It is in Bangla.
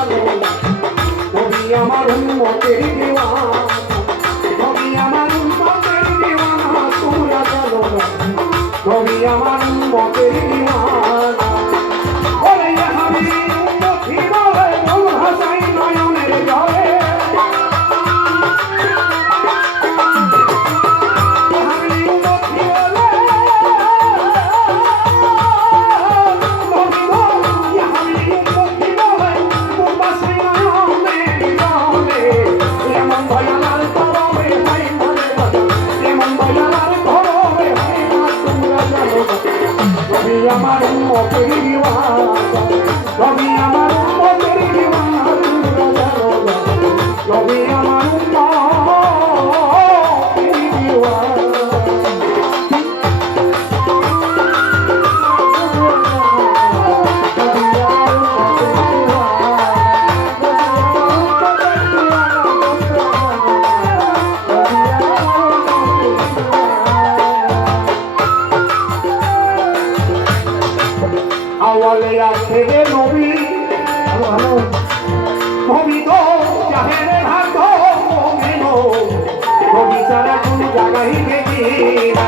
জানো নবী আমার উম্মতের দিওয়ানা নবী আমার উম্মতের দিওয়ানা তোমরা জানো নবী আমার উম্মতের দিওয়ানা ওরে আমি উম্মতি বলে মন হাসাই নয়নের জলে আমার উম্মতের দিওয়ানা নবী আমার উম্মতের দিওয়ানা তোমরা জানো নবী আমার উম্মতের দিওয়ানা আওয়ালে আছে নবী নবী তো জাহের ভাগ মেনো নবী ছাড়া কোন জায়গায় গেছি না